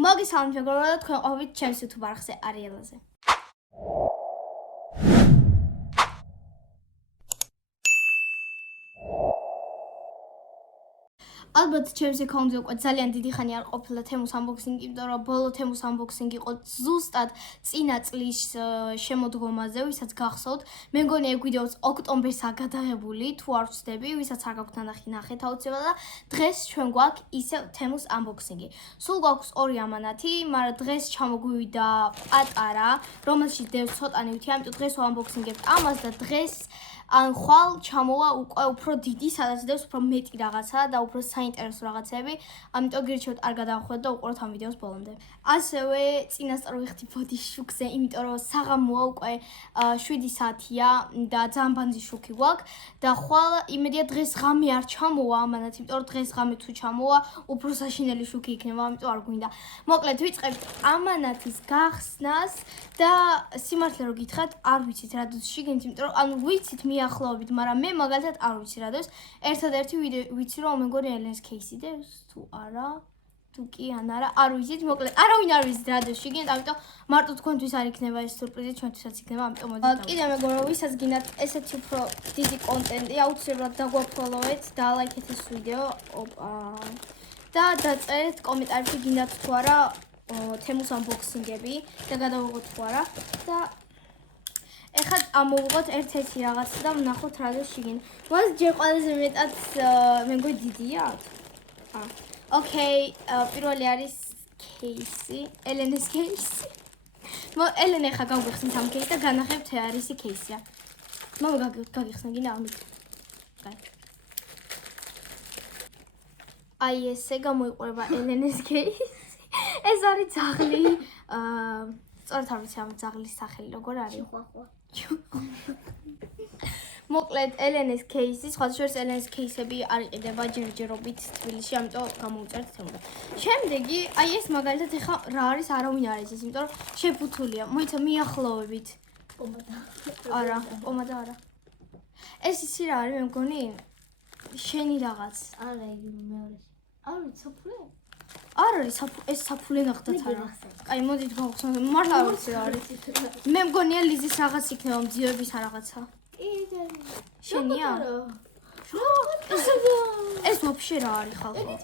მოგესალმებით მეგობრებო, თქვენ ყოფით ჩემს YouTube არხზე Arielაზე. ალბათ ჩემს აკაუნტზე უკვე ძალიან დიდი ხანი არ ყოფილა თემუს unboxing-ი, იმიტომ რომ ბოლო თემუს unboxing-ი იყო ზუსტად წინა წლის შემოდგომაზე, ვისაც გახსოვთ. მე მგონი ეგ ვიდეოც ოქტომბერსაა გადაღებული, თუ არ ვცდები, ვისაც არ გაქვთ ნახე, ნახეთ აუცილებლად და დღეს ჩვენ გვაქვს ისევ თემუს unboxing-ი. სულ გვაქვს ორი ამანათი, მაგრამ დღეს ჩამოგვივიდა პატარა, რომელშიც დევს ცოტანი ვითი, ამიტომ დღეს ვunboxing-ებთ ამას და დღეს ან ხვალ ჩამოვა უკვე უფრო დიდი, სადაც დევს უფრო მეტი რაღაცა და უფრო საინტერესო რაღაცები, ამიტომ გირჩევთ არ გადაახვდეთ და უყუროთ ამ ვიდეოს ბოლომდე. ასევე წინასწარ ვიხდი ბოდი შუქზე, იმიტომ რომ საღამოა უკვე 7 საათია და ძალიან ბანძი შუქი გვაქვს და ხვალ იმედია დღეს ღამე არ ჩამოვა ამანაც, იმიტომ რომ დღეს ღამე თუ ჩამოვა, უფრო საშინელი შუქი იქნება, ამიტომ არ გვინდა. მოკლედ ვიწყებთ ამანათის გახსნას და სიმართლე რომ გითხრათ, არ ვიცით რა დოს შიგნით, იმიტომ რომ ანუ ვიცით მიახლოებით, მაგრამ მე მაგალითად არ ვიცი რა დევს. ერთადერთი ვიცი რომ მეგონი ელენს кейსი დევს თუ არა, თუ კი ან არა, არ ვიცით, მოკლედ არავინ არ ვიცით რა დევს შიგნით, ამიტომ მარტო თქვენთვის არ იქნება ეს სურპრიზი, ჩვენთვისაც იქნება, ამიტომ მოდით. კიდე მეგობრებო, ვისაც გინდათ ესეთი უფრო დიდი კონტენტი, აუცილებლად დაგვაფოლოვეთ და ლაიქეთ ეს ვიდეო. ოპა. და დაწერეთ კომენტარებში გინდათ თუ არა თემუს unboxing-ები და გადავიღოთ თუ არა და ეხლა ამოვიღოთ ერთ-ერთი რაღაცა და ვნახოთ რა დევს შიგნით. მას ჯერ ყველაზე მეტად მე მგონი დიდია. ოკეი, პირველი არის кейსი, ელენეს кейსი. ელენე ხა გავგიხსნით ამ кейსს და განახებთ რა არის кейსია. მამა გაგიხსნა გინდა ამით. კაი. აი ესე გამოიყურება ელენეს кейსი. ეს არის ძაღლი, სწორად არ ვიცი ამ ძაღლის სახელი როგორ არის. მოკლედ ელენეს кейსი, სხვადასხვა ელენეს кейსები არ იყიდება ჯერჯერობით თბილისში, ამიტომ გამოვწერთ თემდა. შემდეგი, აი ეს მაგალითად ეხა რა არის, არავინ არ იცის, იმიტომ რომ შეფუთულია. მოიცა მიახლოვებით. პომადა. არა, პომადა არა. ეს ისი რა არის, მე მგონი შენი რაღაც. არა, იგი მეორე. არ ვიცი, საფულე? არ არის ეს საფულე გახდათ არა. კაი, მოდით გავხსნათ. მართლა არ ვიცი რა არის. მე მგონია ლიზის რაღაც იქნება, მძიების რაღაცა. კიდე. შენია? ეს ვაფშე რა არის ხალხო?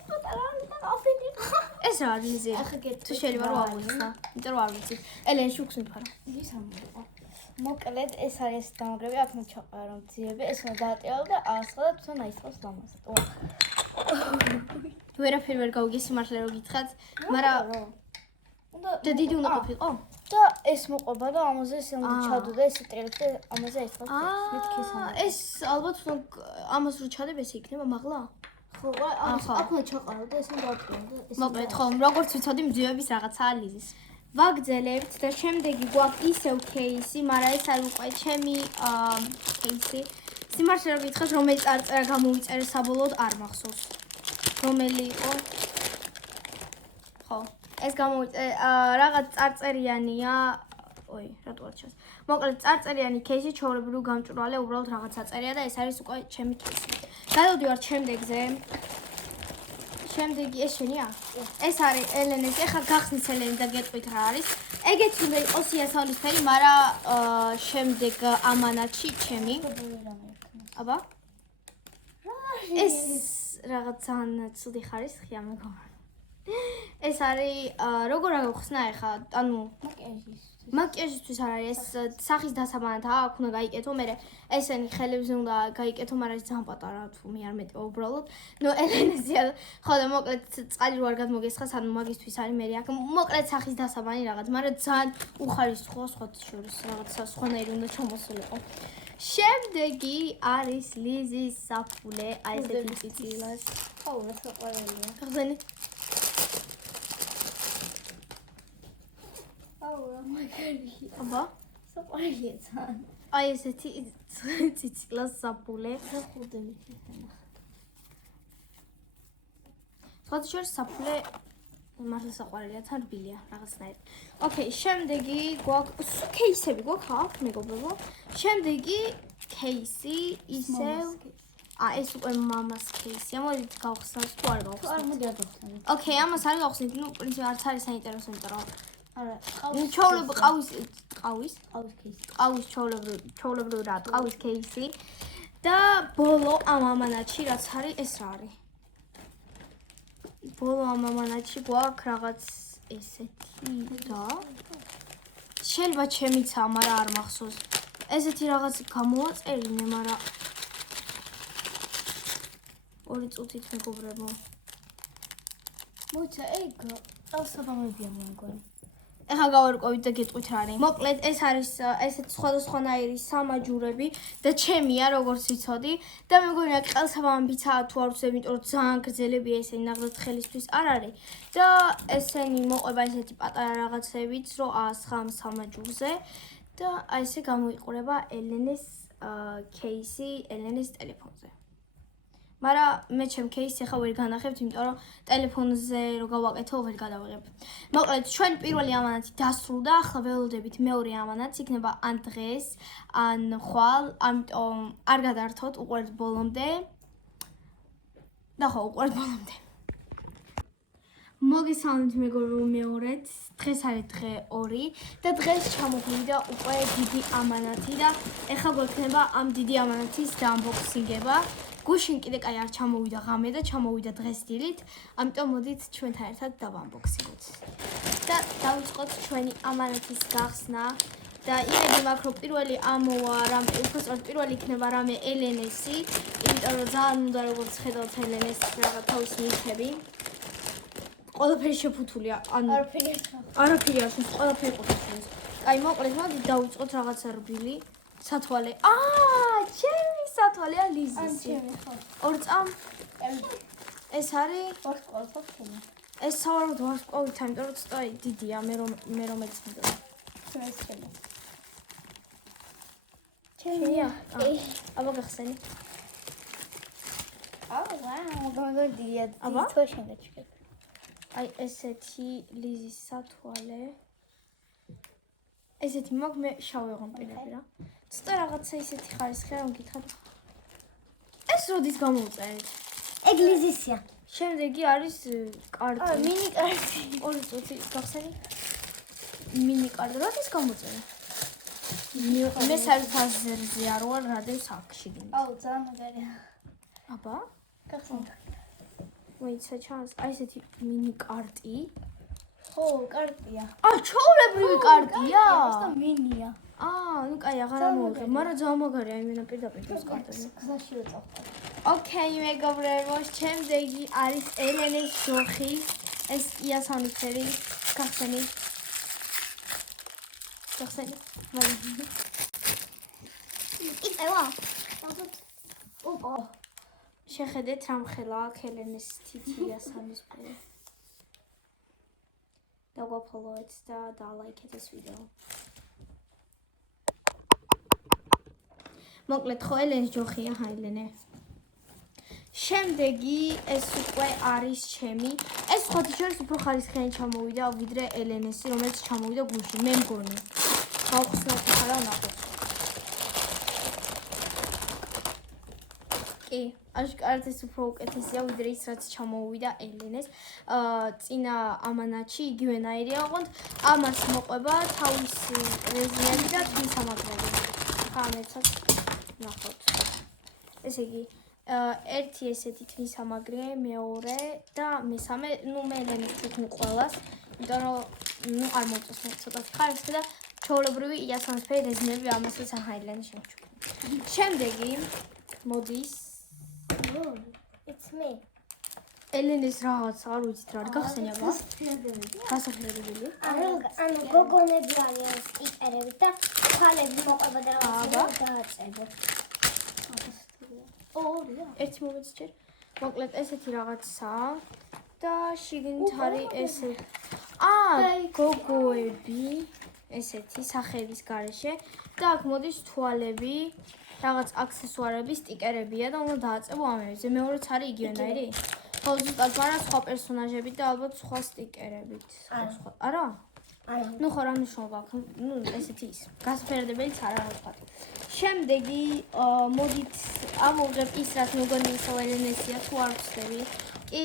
ეს რა არის ლიზი? თუ შეიძლება რომ აღვიხსნა, იმიტომ რომ არ ვიცი. ელენ შუქს მიფარა. ის ამბობა. მოკლედ ეს არის დამაგრები, აქ მოჩაყარა რომ მძიები, ეს უნდა დაატიალო და აასხა და თან აისხავს ლამაზად. ვერაფერი ვერ გავიგე სიმართლე რომ გითხრათ, მაგრამ და დიდი უნდა ყოფილიყო? და ეს მოყვება და ამაზე ეს უნდა ჩადო და ეს იტრიალებს და ამაზე აისხავს. ეს ალბათ ამას რო ჩადებ ეს იქნება მაღლა? ხო, აქ უნდა ჩაყარო და ეს უნდა დაატიალო და ეს მოკლედ ხო, როგორც ვიცოდი მძიების რაღაცაა ლიზის. ვაგრძელებთ და შემდეგი გვაქვს ისევ кейსი, მაგრამ ეს არის უკვე ჩემი кейსი. სიმართლე რომ გითხრათ, რომელი წარწერა გამოვიწერე საბოლოოდ არ მახსოვს. რომელი იყო? ხო, ეს გამოვიწერე რაღაც წარწერიანია. ой, რატო არ ჩანს? მოკლედ წარწერიანი кейსი, ჩვეულებრივ გამჭვირვალე, უბრალოდ რაღაც აწერია და ეს არის უკვე ჩემი кейსი. გადავდივართ შემდეგზე. შემდეგი ეს შენია? ეს არის ელენეს. ეხლა გახსნით ელენე და გეტყვით რა არის. ეგეთი უნდა იყოს იასალისფერი, მაგრამ შემდეგ ამანათში ჩემი. აბა? ეს რაღაც ძალიან ცუდი ხარისხია მეგობრებო. ეს არის როგორ აღხსნა ეხლა, ანუ მაკიაჟისთვის არ არის, ეს სახის დასაბანად აქ უნდა გაიკეთო, მე ესენი ხელებზე უნდა გაიკეთო, მაგრამ ეს ძალიან პატარა თუ მე არ მეტყვა უბრალოდ. ნუ ელენეზია ხო და მოკლედ წყალი რო არ გადმოგესხას, ანუ მაგისთვის არის მე აქ მოკლედ სახის დასაბანი რაღაც, მაგრამ ძალიან უხარისხოა სხვათა შორის, რაღაცა სხვანაირი უნდა ჩამოსულიყო. შემდეგი არის ლიზის საფულე, აი ესეთი წიწილას. ხო, რა საყვარელია. ხახზენი. აუ, მაგარია. აბა, საყვარელია ძალიან. აი ესეთი წიწილას საფულე. საფულდები ხეხენა. სხვათა შორის საფულე მართლა საყვარელია, თან რბილია რაღაცნაირად. ოკეი, შემდეგი გვაქვს кейსები გვაქვს აქ, მეგობრებო. შემდეგი кейსი ისევ ეს უკვე მამას кейსია. მოდით გავხსნათ თუ არ არ გავხსნათ. მოდი არ დავხსნით. ოკეი, ამას არ გავხსნით. ნუ პრინციპი არც არის საინტერესო, იმიტომ რომ არა, ჩაოლებრივი ჩაოლებრივი რა, ყავის кейსი და ბოლო ამ ამანატში რაც არის, ეს რა არის? ბოლო ამ ამანატში გვაქვს რაღაც ესეთი და შეიძლება ჩემიცა, მაგრამ არ მახსოვს. ესეთი რაღაც გამოვაწერინე, მაგრამ 2 წუთით მეგობრებო. მოიცა, ეგ წელსაბამებია მეგონი. ეხლა გავარკვევით და გეტყვით რა არის. მოკლედ ეს არის ესეთ სხვადასხვანაირი სამაჯურები და ჩემია როგორც ვიცოდი და მეგონია ყელსაბამებიცაა თუ არ ვცდები, იმიტომ რომ ძალიან გრძელებია ესენი ნახეთ ხელისთვის არ არის და ესენი მოყვება ესეთი პატარა რაღაცებით, რომ აასხამ სამაჯურზე და აი ესე გამოიყურება ელენეს кейსი ელენეს ტელეფონზე. მაგრამ მე ჩემ кейსს ახლა ვერ განახებთ, იმიტომ რომ ტელეფონზე რო გავაკეთო, ვერ გადავიღებ. მოკლედ, ჩვენი პირველი ამანათი დასრულდა, ახლა ველოდებით მეორე ამანათს, იქნება ან დღეს, ან ხვალ, ამიტომ არ გადართოთ, უყურეთ ბოლომდე. და ხო, უყურეთ ბოლომდე. მოგესალმებით მეგობრებო მეორედ, დღეს არის დღე 2 და დღეს ჩამოგვიდა უკვე დიდი ამანათი და ახლა გვექნება ამ დიდი ამანათის დაანბოქსინგება. გუშინ კიდე კაი არ ჩამოვიდა ღამე და ჩამოვიდა დღეს დილით, ამიტომ მოდით ჩვენთან ერთად დავანბოქსინგოთ. და დავიწყოთ ჩვენი ამანათის გახსნა და იმედი მაქვს, რომ პირველი ამოვა რამე, უბრალოდ პირველი იქნება რამე ელენესი, იმიტომ რომ ძალიან უნდა როგორც ხედავთ ელენეს რაღაც თავის ნივთები. ყველაფერი შეფუთულია, ანუ არაფერი არ შეფუთულია, ყველაფერი ყოფილი. კაი, მოკლედ მოდით დავიწყოთ რაღაცა რბილი. სათვალე. ჩემი სათვალეა ლიზისი. ორ წამ. ეს არის ვარსკვლავთქენი. ეს სავარაუდოდ ვარსკვლავით, იმიტომ რომ ცოტა დიდია, მე რომ ეცნიდა. ეს ჩემი. ჩემია. აბა გახსენი. ვაუ, გოგოდია. აბა? თოშენდაჩკე. აი ესეთი ლიზის სათვალე. ესეთი მაქვს მე შავი ოღონდ რა. ცოტა რაღაცა ისეთი ხარისხია რომ გითხრათ. ეს როდის გამოვწერეთ? ეგ ლიზისია. შემდეგი არის კარტი. მინი კარტი. 2 წუთი გახსენი. მინი კარტი როდის გამოწერე? მე საერთაშორისო არ ვარ რადიოს აქში. აუ, ძალიან მაგარია. აბა? გახსენდა. მოიცა ჩანს აი ესეთი მინი კარტი. ხო, კარტია. ჩაოლებრივი კარტია. და მინია. ნუ კაი აღარ ამოვიღებ, მაგრამ ძალიან მაგარია იმენა პირდაპირ ეს კარტები. გზაში ვეწავდა. ოკეი, მეგობრებო, შემდეგი არის ელენეს ჯოხი. ეს იასამნიფერი გახსენი. იწევა. ოპა. შეხედეთ რა მხელა აქ ელენეს თითი იასამნიფერი. დაგვაფოლოეთ და დალაიქეთ ეს ვიდეო. მოკლედ ხო ელენეს ჯოხია, ელენე. შემდეგი ეს უკვე არის ჩემი. ეს ხოთი შორის უფრო ხარისხიანი ჩამოვიდა ვიდრე ელენესი, რომელიც ჩამოვიდა გუშინ, მე მგონი. გავხსნათ ახლა ნახოთ. კი, აშკარად ეს უფრო უკეთესია ვიდრე ის რაც ჩამოვიდა ელენეს. წინა ამანათში იგივენაირია, ოღონდ ამას მოყვება თავისი რეზინები და თვისამაგრები. ხამეცად ნახოთ. ესე იგი ერთი ესეთი თვისამაგრე, მეორე და მესამე, ნუ მე ელენეს ვუქმნი ყველას, იმიტომ რომ ნუ არ მოწესნა ცოტათი ხარისხი და ჩაოლებრივი იასამნიფერი რეზინები ამასაც ელენეს შემჩუქნი. შემდეგი მოდის It's me. ელენეს რაღაც არ ვიცით რა არის გახსენია აბა? გასაფრთხილებელი. ანუ გოგონები არიან სტიკერები და ხალები მოყვება და რაღაცა დააწერბო. ერთი მომენტს ჯერ. მოკლედ ესეთი რაღაცაა და შიგნით არის ესე. გოგოები ესეთი სახეების გარეშე და აქ მოდის თვალები, რაღაც აქსესუარები, სტიკერებია და უნდა დააწერო ამებზე. მეორეც არის იგივენაირი? ხო, ზუსტად, მაგრამ სხვა პერსონაჟებით და ალბათ სხვა სტიკერებით. არა? ნუ ხო რა მნიშვნელობა აქვს? ნუ ესეთი ის. გასაფერდებელიც არა ვთქვა. შემდეგი მოდით ამოვღებ ის რაც მეგონი ისოლერენესია თუ არ ვცდები. კი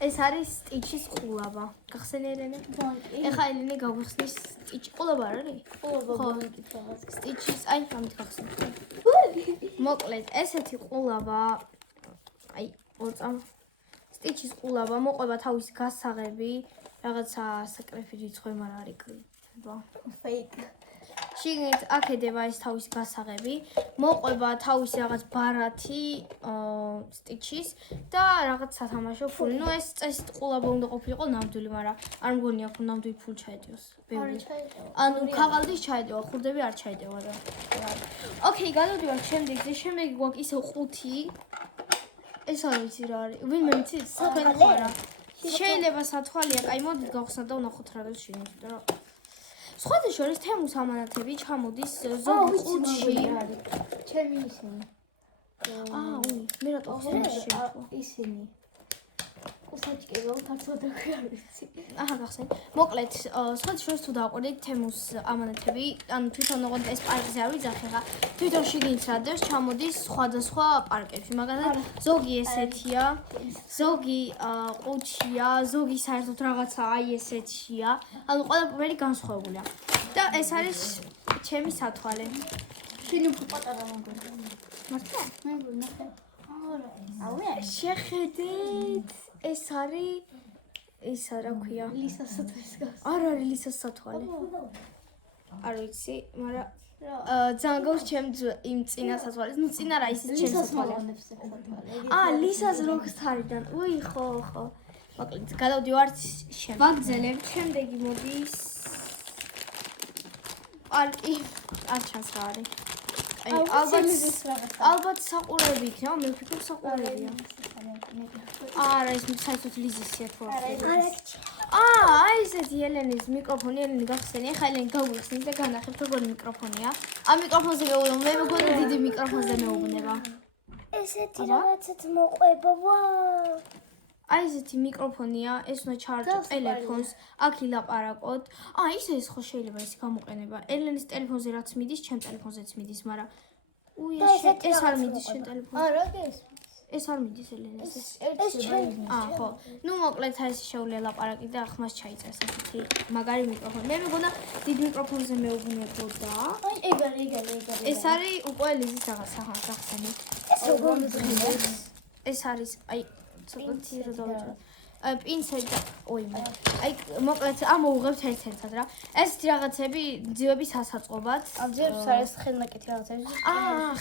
ეს არის სტიჩის ყულაბა. გახსენე ელენე? ეხა ელენე გავიხსნის სტიჩი ყულაბა არ არის? ყულაბა სტიჩის აი ამით გახსენე. მოკლედ ესეთი ყულაბა აი ორწამ სტიჩის ყულაბა მოყვება თავის გასაღები რაღაცა საკრეფი რიცხვი მაგრამ არის კლიპება fake შიგნით აქედება ეს თავის გასაღები მოყვება თავის რაღაც ბარათი სტიჩის და რაღაც სათამაშო ფული ნუ ეს წესით ყულაბა უნდა ყოფილიყო ნამდვილი მაგრამ არ მგონია რომ ნამდვილი ფული ჩაედიოს ბევრი ანუ ქაღალდის ჩაედევა ხურდები არ ჩაედევა და ოკეი გადავდივართ შემდეგზე შემდეგი გვაქვს ისე ყუთი ეს არ ვიცი რა არის ვინმე იცით საქმე არა შეიძლება სათვალეა კაი მოდით გავხსნათ და ვნახოთ რა არის შიგნით და რა სხვათა შორის თემუს ამანათები ჩამოდის ზოგ ყუთში ჩემი ისინი მე რატო ხსნა ისინი უსაჭკერო თარცოდა ხარიცი აჰა გახსენ მოკლედ სხვათა შორის თუ დავყურდით თემუს ამანათები ანუ თვითონ ოღონდ ეს პარკზე არ ვიძახე ხა თვითონ შიგნით რადევს ჩამოდის სხვადასხვა პარკებში მაგალითად ზოგი ესეთია ზოგი ყუთია ზოგი საერთოდ რაღაცა აი ესეთია ანუ ყველაფერი განსხვავებულია და ეს არის ჩემი სათვალე შენ უფრო პატარა მოგონა მართლა მე ვნახე არა შეხედეთ ეს არის რა ქვია ლისას სათვალეს არ არის ლისას სათვალე არ ვიცი მაგრამ ძალიან გავს ჩემ იმ წინა სათვალეს ნუ წინა რა ის ჩემ სათვალე ლისას როქსთარიდან უი ხო მოკლედ გადავდივართ ვაგზელებთ შემდეგი მოდის პარკი არ ჩანს რა არის ალბათ საყურები იქნება მე ვფიქრობ საყურებია არა ეს საერთოდ ლიზისია თუ აი ესეთი ელენის მიკროფონი ელენი გახსენე ახლა ელენი გავიხსნით და განახებთ როგორი მიკროფონია ამ მიკროფონზე მეუბნება მე მგონი დიდი მიკროფონზე მეუბნება ესეთი რაღაცაც მოყვება აი ესეთი მიკროფონია ეს უნდა ჩაარჯო ტელეფონს აქ ილაპარაკოთ ისე ეს ხო შეიძლება ის გამოყენება ელენის ტელეფონზე რაც მიდის ჩემ ტელეფონზეც მიდის მაგრამ ეს არ მიდის შენ ტელეფონზე არა ეს არ მიდის ელენეს ეს ჩემი ხო ნუ მოკლედ აი ეს შეუძლია ლაპარაკი და ხმას ჩაიწერს ესეთი მაგარი მიკროფონი მე მგონა დიდ მიკროფონზე მეუბნებოდა აი ეგარი ეს არის უკვე ლიზის რაღაც სახსენი ეს არის აი ცოტათი რა დავჭერ პინცეტი ოიმე აი მოკლედ ამოვუღებთ ერთ-ერთად რა ესეთი რაღაცები ძიების ასაწყობად ძიებს არის ხელნაკეთი რაღაცები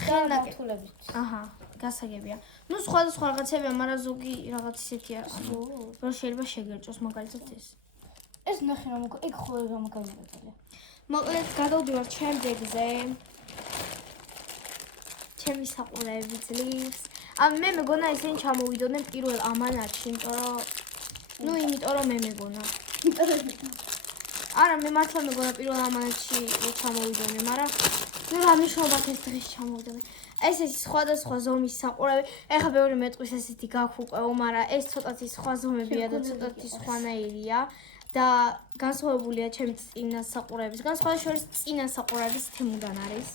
ხელნაკეთულები აჰა გასაგებია ნუ სხვადასხვა რაღაცებია მაგრამ ზოგი რაღაც ისეთია რომ შეიძლება შეგერჭოს მაგალითად ეს ნახე რომ ეგ ხო გამოგავიწყდა მოკლედ გადავდივართ შემდეგზე ჩემი საყურეები ძლივს მე მეგონა ისინი ჩამოვიდოდნენ პირველ ამანათში იმიტომ რომ მე მეგონა არა მე მართლა მეგონა პირველ ამანათში ჩამოვიდოდნენ მაგრამ ნუ რა მნიშვნელობა აქვს დღეს ჩამოვიდოდნენ ეს სხვადასხვა ზომის საყურები ეხლა ბევრი მეტყვის ესეთი გაქვს უკვე მაგრამ ეს ცოტათი სხვა ზომებია და ცოტათი სხვანაირია და განსხვავებულია ჩემი წინა საყურებისგან სხვა შორის წინა საყურების თემიდან არის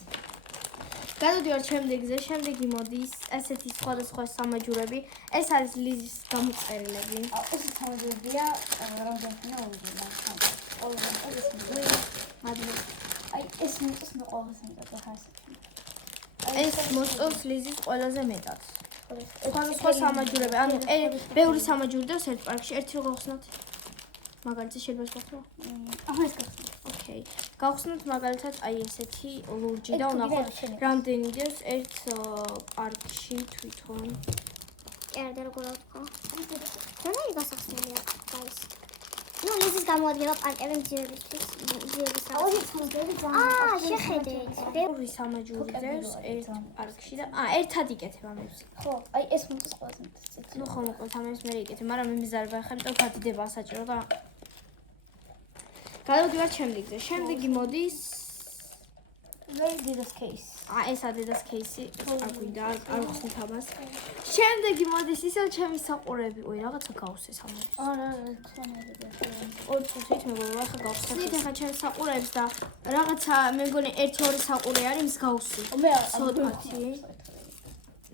გადავდივართ შემდეგზე შემდეგი მოდის ესეთი სხვადასხვა სამაჯურები ეს არის ლიზის გამოწერილები ეს სამაჯურებია რამდენიმე უძინა აი ეს მოწოს მე ყოველს მეტად ხარს ეს მოწოს ლიზის ყველაზე მეტად სხვადასხვა სამაჯურები ანუ ბევრი სამაჯური დევს ერთ პარკში ერთი რო გავხსნათ მაგალითად შეიძლება გავხსნათ ეს გავხსნათ ოკეი გავხსნათ მაგალითად აი ესეთი ლურჯი და ვნახოთ რამდენი დევს ერთ პარკში თვითონ კერდა როგორ ვთქვა რა გასახსენია გაის ნუ ლიზის გამოადგება პარკები მძიებისთვის შეხედეთ ბევრი სამაჯური დევს ერთ პარკში და ერთად იკეთებ ამებს ხო აი ეს მოწოს ყველაზე მეტად ნუ ხო მოკლედ ამებს მე იკეთებ მაგრამ მე მიზარება ხარ მეტად გადიდება საჭირო და გადავდივართ შემდეგზე შემდეგი მოდის Very this case. ეს Adidas case-ი, არ გვინდა, არ ვხსნით ამას. შემდეგი მოდის ისევ ჩემი საყურები. ოი, რაღაცა გავსეს ამას. არა, ხსნადება. 2 წუთით მეგობრებო, ახლა გავხსნით ახლა ჩემს საყურებს და რაღაცა მე მგონი 1-2 საყურე არის მის გავსი. მე ცოტათი.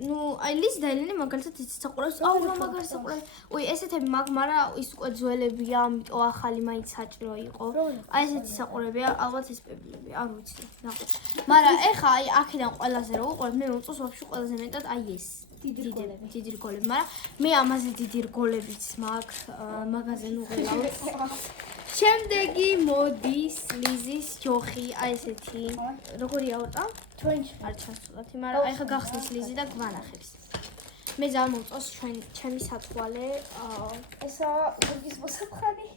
ნუ, აი ლის და ელენე მაგალითად ის საყურებს. აუ, მაგარ საყურები. ოი, ესეთები მაგ, მაგრამ ის უკვე ძველებია, ამიტომ ახალი მაინც საჭირო იყო. აი ესეთი საყურებია, ალბათ ეს პებლები, არ ვიცი, ნახოთ. მაგრამ ეხა აი აქედან ყველაზე რო უყურებ, მე მომწონს ვაფშე ყველაზე მეტად აი ეს. დიდი რგოლები, მაგრამ მე ამაზე დიდი რგოლებიც მაქვს, მაგაზე ნუ ველავთ. შემდეგი მოდის ლიზის ჯოხი, აი ესეთი. როგორი ავტა? არ ჩანსულათი, მაგრამ აი ხა გახსნის ლიზი და გვანახებს. მე ძალიან მომწონს ჩემი სათვალე. ესა გურგის მოსაფხარი.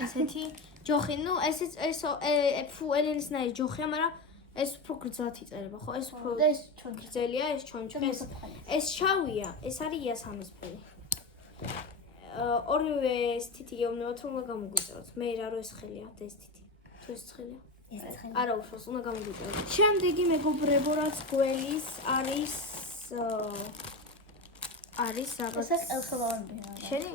ესეთი ჯოხი, ნუ ესეც ფუ ელენისნაირი ჯოხია, მაგრამ ეს უფრო გრძლად იწერება, ხო? ეს უფრო გრძელია, ეს ჩონჩხი, ეს შავია, ეს არის იასამნისფერი. ორივე ეს თითი გეუბნებათ რომ უნდა გამოგვიწეროთ. მე რა რო ეს ხელია და ეს თითი. თუ ეს ხელია? არა უშავს, უნდა გამოგვიწეროთ. შემდეგი მეგობრებო, რაც გველის არის რაღაც ელხელოვანია. შენი?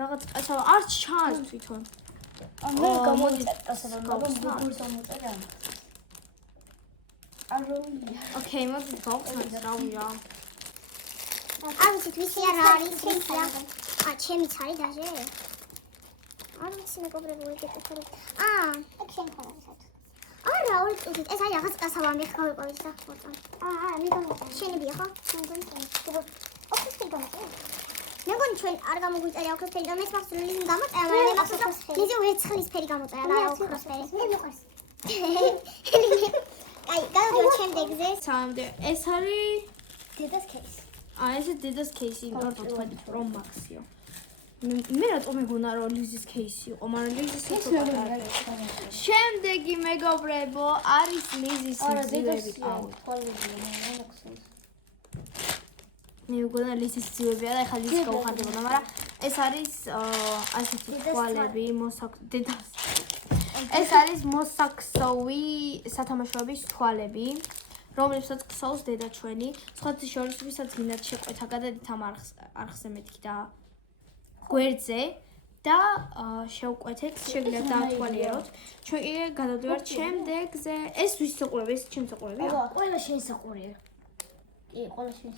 რაღაც ყასა არ ჩანს თვითონ. მე გამოიწევ ყასა რომ გურს ამოწერა. ოკეი, მოდი გავხსნათ რავია. არ ვიცით ვისი არ არის ვისია. ჩემიც არის დაჟე. არ ვიცი მეგობრებო იგეთქო. აქ შენ ხარ ისეთ. არა, ორი წუთით. ეს არის რაღაც ყასავამი ხავიყოვის და ფოტო. მე გამოწერე. შენებია ხო? მე გონი. ოქროსფერი გამოწერე. მე გონი ჩვენ არ გამოგვიწერია ოქროსფერი და მეც მახსოვს ლიზიმ გამოწერა, მაგრამ მე მახსოვს ლიზი ვერცხლისფერი გამოწერა და ოქროსფერი. მე მიყვარს. აი, გავიდე შემდეგზე. სამდე ეს არის დედას case. ესე დედას кейსი იმიტომ რომ თქვი Pro Max-იო. მე რატომ მეგონა რომ ლიზის кейსი იყო, მაგრამ ლიზის შემდეგი მეგობრებო არის ლიზის ძივები. მე მეგონა ლიზის ძივებია და ეხლა ლიზის გავხარდებოდა, მაგრამ ეს არის ასეთი თვალები დედას. ეს არის მოსაქსოვი სათამაშოების თვალები. რომლებსაც ქსოვს დედა ჩვენი, სხვათა შორის ვისაც გინდათ შეყვეთა გადადით ამ არხზე მეთქი და გვერდზე და შევკვეთეთ, შეგიძლიათ დაათვალიეროთ. ჩვენ კი გადავდივართ შემდეგზე. ეს ვის საყურები? ეს ჩემი საყურებია? ყველა შენი საყურია. კი, ყველა შენი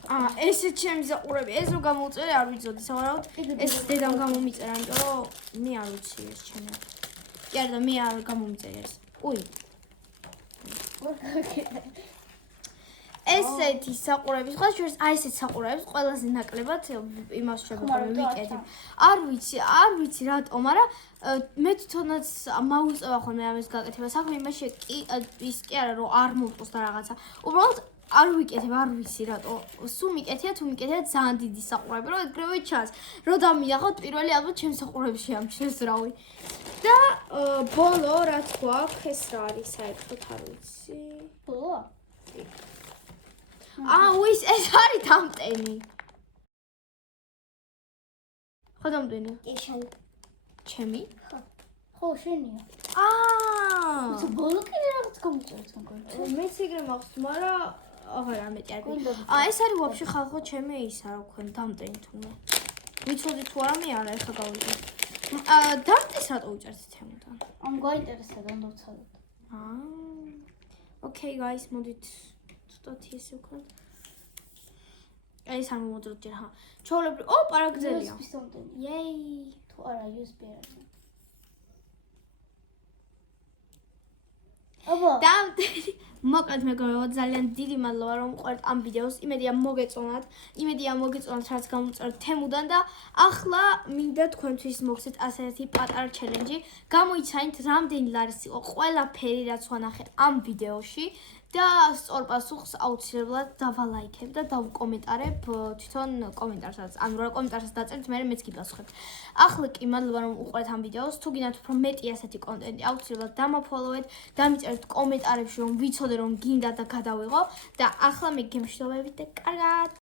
ესე ჩემი საყურები. ეს რო გამოვწერე, არ ვიცოდი, სავარაუდოდ ეს დედამ გამომიწერა, იმიტომ რომ მე არ ვიცი ეს ჩემი. კი არა და მე არ გამომიწერე ეს. უი. ესეთი საყურები, სხვა შორის აი ესეთ საყურებს ყველაზე ნაკლებად იმას შეგიძლია ვიკეთებ. არ ვიცი რატომ, მაგრამ მე თვითონაც მაუწევა ხოლმე ამის გაკეთება. საქმე იმაში ის კი არა რომ არ მომწონს და რაღაცა. უბრალოდ არ ვიკეთებ, არ ვიცი რატო. სულ მიკეთია თუ მიკეთია ძალიან დიდი საყურები, რომ ეგრევე ჩანს. რო დამიახოთ პირველი ალბათ ჩემს საყურებში ამჩნევს რავი. და ბოლო რაც გვაქვს, ეს რა არის საერთოდ არ ვიცი. ბოლო? უის ეს არის დამტენი. ხო დამტენი? კი შენ. ჩემი? ხო შენია. ბოლო კიდე რაღაც გამოწერეთ მაგალითად. მეც ეგრე მახსოვს, მაგრამ აღარა მეტი არ გვინდა. ეს არის ვაფშე ხალხო ჩემი ისა რა ვქენ დამტენი თუნე. ვიცოდი თუ არა მე არა ეხა გავიგე. დამტენს რატო უჭერთ თემოდან? გაინტერესდა და დავცადოთ. ოკეი guys, მოდით ცოტათი ესე ვქნათ. ეს არ მომოძროთ ჯერ ხა. ჩაოლებრი, პარაგზელია. იეი, თუ არა USB არის. დამტენი. მოკლედ მეგობრებო, ძალიან დიდი მადლობა რომ უყურეთ ამ ვიდეოს. იმედია მოგეწონათ, რაც გამოწერთ თემუდან და ახლა მინდა თქვენთვის მოგცეთ ასეთი პატარა ჩელენჯი. გამოიცანით რამდენი ლარის იყო ყველაფერი რაც ვანახეთ ამ ვიდეოში და სწორ პასუხს აუცილებლად დავალაიქებ და დავკომენტარებ თვითონ კომენტარსაც. ანუ რა კომენტარსაც დაწერთ, მე მეც გიპასუხებ. ახლა კი მადლობა რომ უყურეთ ამ ვიდეოს. თუ გინდათ უფრო მეტი ასეთი კონტენტი, აუცილებლად დამაფოლოვეთ, დამიწერეთ კომენტარებში რომ ვიცოდე რომ გინდა და გადავიღო და ახლა მე გემშვიდობებით და კარგად